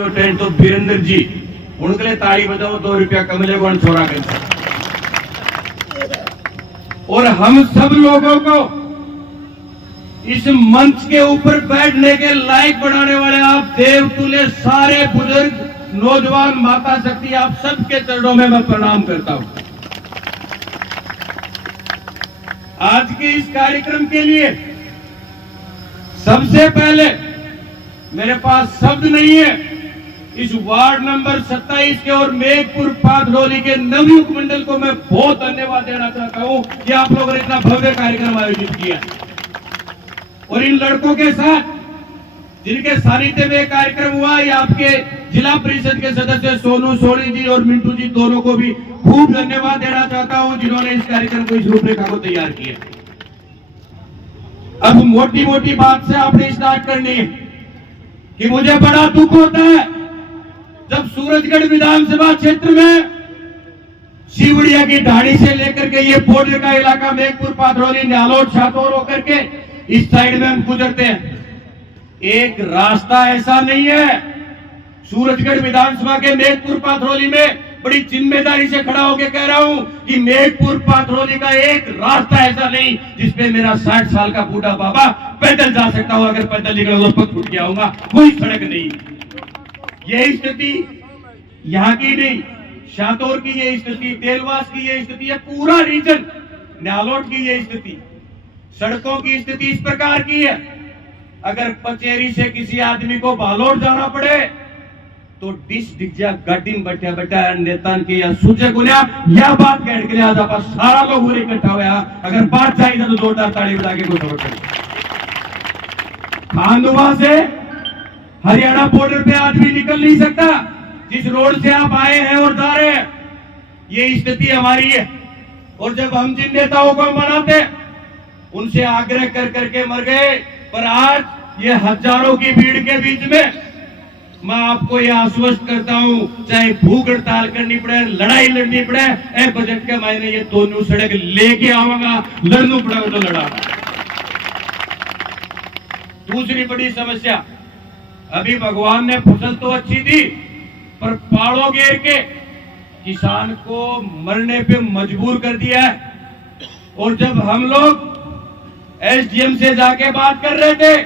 तो वीरेंद्र जी, उनके लिए ताली बजाओ, 2 रुपया कमले को छोड़ा कर। और हम सब लोगों को इस मंच के ऊपर बैठने के लायक बनाने वाले आप देवतुल्य सारे बुजुर्ग, नौजवान, माता शक्ति, आप सबके चरणों में मैं प्रणाम करता हूं। आज के इस कार्यक्रम के लिए सबसे पहले मेरे पास शब्द नहीं है। इस वार्ड नंबर 27 के और मेघपुर पाथरौली के नवयुग मंडल को मैं बहुत धन्यवाद देना चाहता हूं कि आप लोगों ने इतना भव्य कार्यक्रम आयोजित किया। और इन लड़कों के साथ जिनके सानिध्य में कार्यक्रम हुआ, ये आपके जिला परिषद के सदस्य सोनू सोनी जी और मिंटू जी, दोनों को भी खूब धन्यवाद देना चाहता हूं जिन्होंने इस कार्यक्रम को, इस रूपरेखा को तैयार किया। अब मोटी मोटी बात से आपने स्टार्ट करनी है कि मुझे बड़ा दुख होता है जब सूरजगढ़ विधानसभा क्षेत्र में शिवड़िया की ढाणी से लेकर के ये बॉर्डर का इलाका मेघपुर पाथरौली न्यालोट शाहतौर होकर के इस साइड में हम गुजरते हैं, एक रास्ता ऐसा नहीं है। सूरजगढ़ विधानसभा के मेघपुर पाथरौली में बड़ी जिम्मेदारी से खड़ा होकर कह रहा हूं कि मेघपुर पाथरौली का एक रास्ता ऐसा नहीं जिसपे मेरा 60 साल का बूढ़ा बाबा पैदल जा सकता हो। अगर पैदल निकला तो पग फूट गया होगा, कोई सड़क नहीं। यही स्थिति यहाँ की नहीं, शाहतौर की यही स्थिति, देलवास की यही स्थिति है, पूरा रीजन न्यालोट की यही स्थिति। सड़कों की स्थिति इस प्रकार की है, अगर पचेरी से किसी आदमी को बालोट जाना पड़े तो डिस डिग्जा गाटिन बैठा बैठा नेतान के या सूचे गुनिया या बात कह के लिया जाता, सारा लोग पूरे इकट्ठा हुआ। अगर बात चाहिए तो जोरदार ताली बजा के कोई सपोर्ट करें। खांडवा से हरियाणा बॉर्डर पे आदमी निकल नहीं सकता, जिस रोड से आप आए हैं और जा रहे हैं, ये स्थिति हमारी है। और जब हम जिन नेताओं को मनाते उनसे आग्रह कर करके मर गए, पर आज ये हजारों की भीड़ के बीच में मैं आपको ये आश्वस्त करता हूं, चाहे भूख हड़ताल करनी पड़े, लड़ाई लड़नी पड़े, बजट के मायने ये दोनों सड़क लेके आऊंगा, लड़ना पड़ेगा तो लड़ा। दूसरी बड़ी समस्या, अभी भगवान ने फसल तो अच्छी दी पर पाड़ो घेर के किसान को मरने पे मजबूर कर दिया है। और जब हम लोग एसडीएम से जाके बात कर रहे थे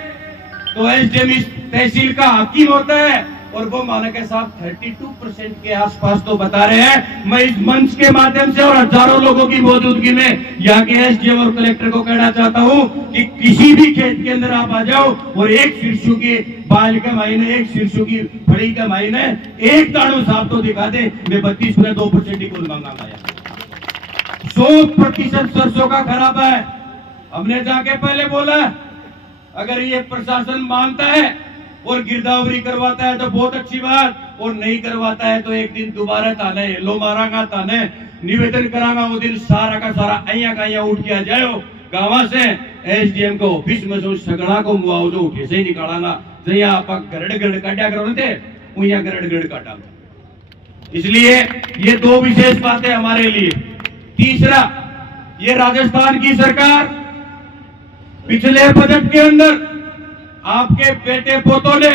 तो एसडीएम इस तहसील का हाकिम होता है और वो माना के साथ 32% के आसपास तो बता रहे हैं। मैं इस मंच के माध्यम से और हजारों लोगों की मौजूदगी में यहाँ के एसडीएम और कलेक्टर को कहना चाहता हूँ कि किसी भी खेत के अंदर आप आ जाओ और एक शीर्षु की बाल का मायने, एक शीर्षु की फड़ी का मायने, एक दाणो साफ तो दिखा दे, मैं 32.2% ही कुल मांगा। 100% सरसों का खराब है। हमने जाके पहले बोला अगर ये प्रशासन मानता है और गिरदावरी करवाता है तो बहुत अच्छी बात, और नहीं करवाता है तो एक दिन दोबारा ताने लो मारांगा, ताने निवेदन करांगा, वो दिन सारा का सारा अया का उठ के आ जाओ गांव से एसडीएम को ऑफिस में जो सगड़ा को मुआवजा उठे से ही निकालांगा। जया आप गरड़ गरड़ काटा करो थे वही गरड़ गरड़ काटा। इसलिए ये दो विशेष बातें हमारे लिए। तीसरा, ये राजस्थान की सरकार पिछले बजट के अंदर आपके बेटे पोतों ने,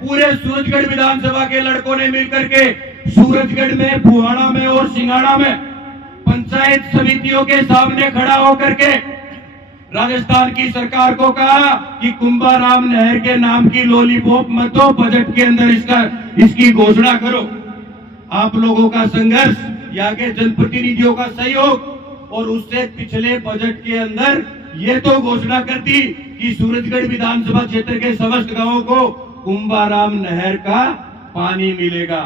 पूरे सूरजगढ़ विधानसभा के लड़कों ने मिलकर के सूरजगढ़ में, बुहाना में और सिंगाड़ा में पंचायत समितियों के सामने खड़ा होकर के राजस्थान की सरकार को कहा कि कुंभाराम नहर के नाम की लॉलीपॉप मत दो, बजट के अंदर इसकी घोषणा करो। आप लोगों का संघर्ष, यहाँ के जनप्रतिनिधियों का सहयोग और उससे पिछले बजट के अंदर ये तो घोषणा कर दी कि सूरजगढ़ विधानसभा क्षेत्र के समस्त गांवों को कुंभाराम नहर का पानी मिलेगा,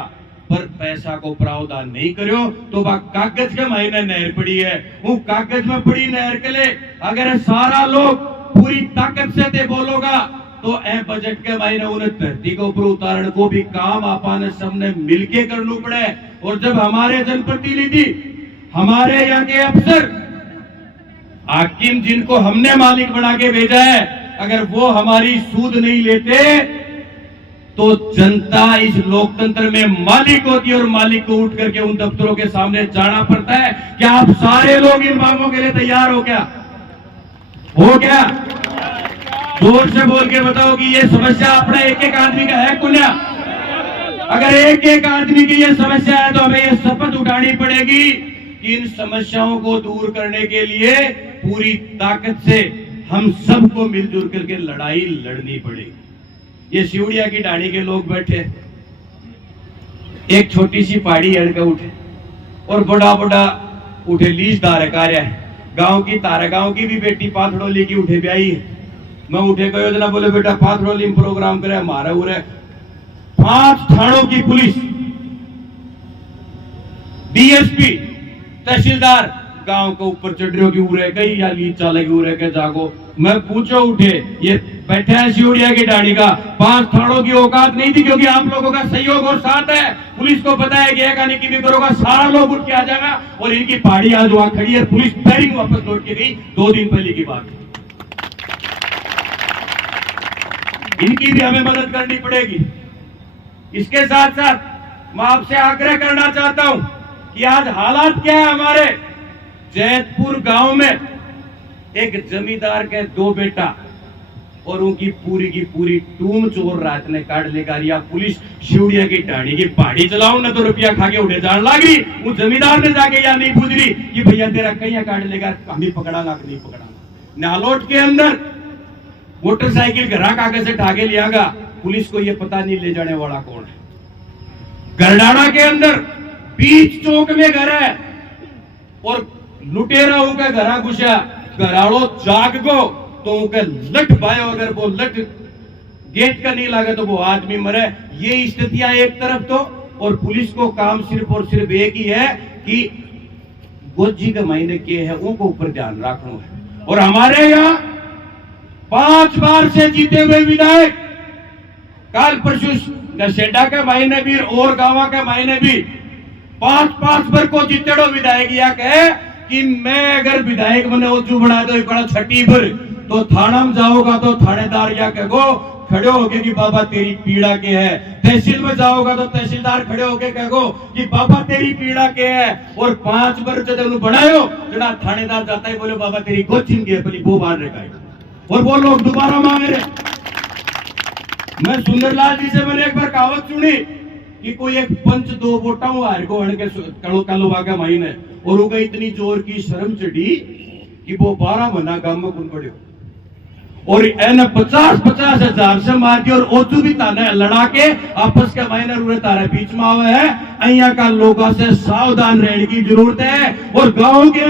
पर पैसा को प्रावधान नहीं करो तो वह कागज के महीने नहर पड़ी है। वो कागज में पड़ी नहर के लिए अगर सारा लोग पूरी ताकत से ते बोलोगा तो ए बजट के महीने उन्हें धरती के ऊपर उतारण को भी काम आपाने सबने मिलके करना पड़े। और जब हमारे जनप्रतिनिधि, हमारे यहाँ के अफसर, हाकिम जिनको हमने मालिक बना के भेजा है, अगर वो हमारी सूद नहीं लेते तो जनता इस लोकतंत्र में मालिक होती है और मालिक को उठ करके उन दफ्तरों के सामने जाना पड़ता है। क्या आप सारे लोग इन मांगों के लिए तैयार हो क्या? हो क्या? जोर से बोल के बताओ कि ये समस्या अपना एक एक आदमी का है कुन्या? अगर एक एक आदमी की ये समस्या है तो हमें ये शपथ उठानी पड़ेगी कि इन समस्याओं को दूर करने के लिए पूरी ताकत से हम सबको मिलजुल करके लड़ाई लड़नी पड़ेगी। ये सिवड़िया की डाणी के लोग बैठे, एक छोटी सी पहाड़ी अड़ के उठे और बड़ा बड़ा उठे लीजदार कार्य है। गांव की तारा गांव की भी बेटी पाथड़ोली की उठे ब्याई है। मैं उठे कहो जना बोले बेटा पाथड़ोली में प्रोग्राम करे हमारा उरे 5 थानों की पुलिस, डीएसपी, तहसीलदार गांव के ऊपर चढ़ रही होगी उरे गई या लीज चालेगी उरे के जागो। मैं पूछो उठे ये बैठे हैं सिवड़िया की डाणी का 5 थानों की औकात नहीं थी, क्योंकि आप लोगों का सहयोग और साथ है। पुलिस को पता है कि एक आने की भी करोगा सारा लोग उठ के आ जाएगा। और इनकी पहाड़ी आज वहां खड़ी है, पुलिस बैरिंग वापस लौट के गई 2 दिन पहले की बात। इनकी भी हमें मदद करनी पड़ेगी। इसके साथ साथ मैं आपसे आग्रह करना चाहता हूं कि आज हालात क्या है हमारे जैतपुर गांव में। एक जमींदार के 2 बेटा और उनकी पूरी की पूरी टूम चोर रात ने काट लेगा। या पुलिस सिवड़िया की डाणी की पहाड़ी चलाओ ना तो रुपया खा के उठे जान लाग रही। वो जमींदार ने जाके या नहीं पूछ रही कि भैया तेरा कहीं काट लेगा, हम ही पकड़ांगा कि नहीं पकड़ांगा। नालोट के अंदर मोटरसाइकिल ग्राहक आगे से ठाके लियागा, पुलिस को यह पता नहीं ले जाने वाला कौन है। गरडाना के अंदर बीच चौक में घर है और लुटेरा उनका घरा घुसा, घराड़ो जाग गो तो उनके लट पायो, अगर वो लट गेट का नहीं लगा तो वो आदमी मरे। ये स्थितियां एक तरफ तो, और पुलिस को काम सिर्फ और सिर्फ एक ही है कि गोजी के महीने के है उनको ऊपर ध्यान रखना है। और हमारे यहाँ 5 बार से जीते हुए विधायक काल परसों नशेडा के महीने भी और गांव के महीने भी 5 बार को जीतेड़ो विधायक या कहे कि मैं अगर विधायक बने ओजू बना दो बड़ा छठी भर तो थाना में जाओगा तो थानेदार या कहो खड़े होके कि बाबा तेरी पीड़ा के है। तहसील में जाओगा तो तहसीलदार खड़े होके कहो कि बाबा तेरी पीड़ा के है। और 5 बार जब बनायो जड़ा थानेदार जाता है बोले बाबा तेरी गोचिन के बोली वो बाहर रखा और वो लोग दोबारा मांग रहे। मैं सुंदरलाल जी से मैंने एक बार कहावत सुनी कि कोई एक पंच 2 वोटा हार को हड़ के कलोबा का महीने और वो इतनी जोर की शर्म चढ़ी कि वो 12 महीना गांव में कुन पड़े और एने 50 हजार से मार के और ओचू भी ताने लड़ा के आपस के महीने रूरे तारे बीच में आवे है। अहिया का लोगों से सावधान रहने की जरूरत है। और गांव के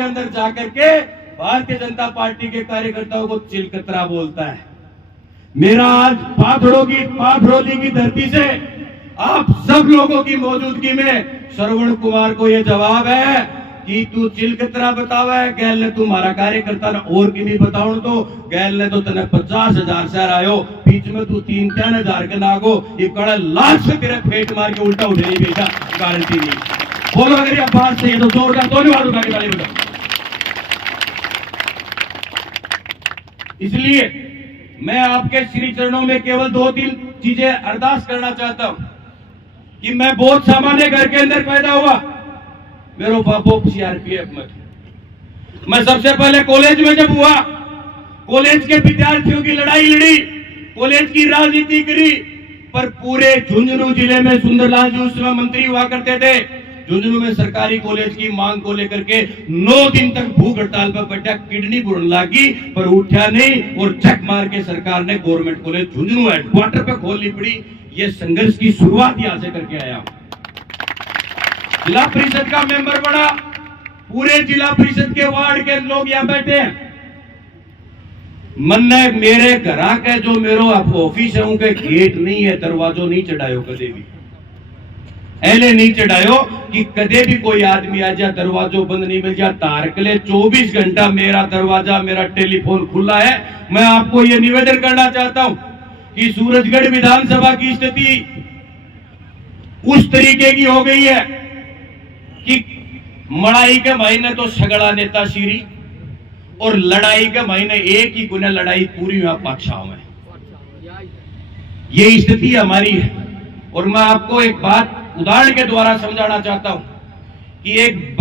अंदर जाकर के भारतीय जनता पार्टी के कार्यकर्ताओं को चिलकतरा बोलता है। मेरा आज पाथड़ोली की धरती से आप सब लोगों की मौजूदगी में श्रवण कुमार को यह जवाब है कि तू चिलकतरा बतावा है गैल ने तुम्हारा कार्यकर्ता ने और की भी बताओ तो गैल ने तो तने 50,000 शहर आयो बीच में तू 3-3 हजार के नागो ये कड़ा लाख से तेरे फेट मार के उल्टा उठे नहीं बेटा गारंटी नहीं। बोलो अगर ये बात सही है तो जोरदार धन्यवाद उठा के ताली बजाओ। इसलिए मैं आपके श्री चरणों में केवल 2-3 चीजें अरदास करना चाहता हूं कि मैं बहुत सामान्य घर के अंदर पैदा हुआ। मेरा बापो सीआरपीएफ में, मैं सबसे पहले कॉलेज में जब हुआ कॉलेज के विद्यार्थियों की लड़ाई लड़ी, कॉलेज की राजनीति करी। पर पूरे झुंझुनू जिले में सुंदरलाल जी उस समय मंत्री हुआ करते थे। झुंझुनू में सरकारी कॉलेज की मांग को लेकर के 9 दिन तक भूख हड़ताल पर बैठा, किडनी बुड़न लगी पर उठा नहीं और झक मार के सरकार ने गवर्नमेंट कॉलेज झुंझुनू हेडक्वार्टर पे खोलनी पड़ी। ये संघर्ष की शुरुआत यहां से करके आया। जिला परिषद का मेंबर बना, पूरे जिला परिषद के वार्ड के लोग यहां बैठे हैं। मन ने मेरे घर के जो मेरो ऑफिस है उनके गेट नहीं है, दरवाजो नहीं चढ़ायो कदे भी, ऐले नहीं चढ़ायो कि कदे भी कोई आदमी आ जा दरवाजो बंद नहीं मिल जा। तारकले 24 घंटा मेरा दरवाजा मेरा टेलीफोन खुला है। मैं आपको यह निवेदन करना चाहता हूं कि सूरजगढ़ विधानसभा की स्थिति उस तरीके की हो गई है कि मड़ाई के महीने तो सगड़ा नेता श्री और लड़ाई के महीने एक ही गुना लड़ाई पूरी हुआ पक्षाओं में। ये स्थिति हमारी है। और मैं आपको एक बात उदाहरण के द्वारा समझाना चाहता हूं कि एक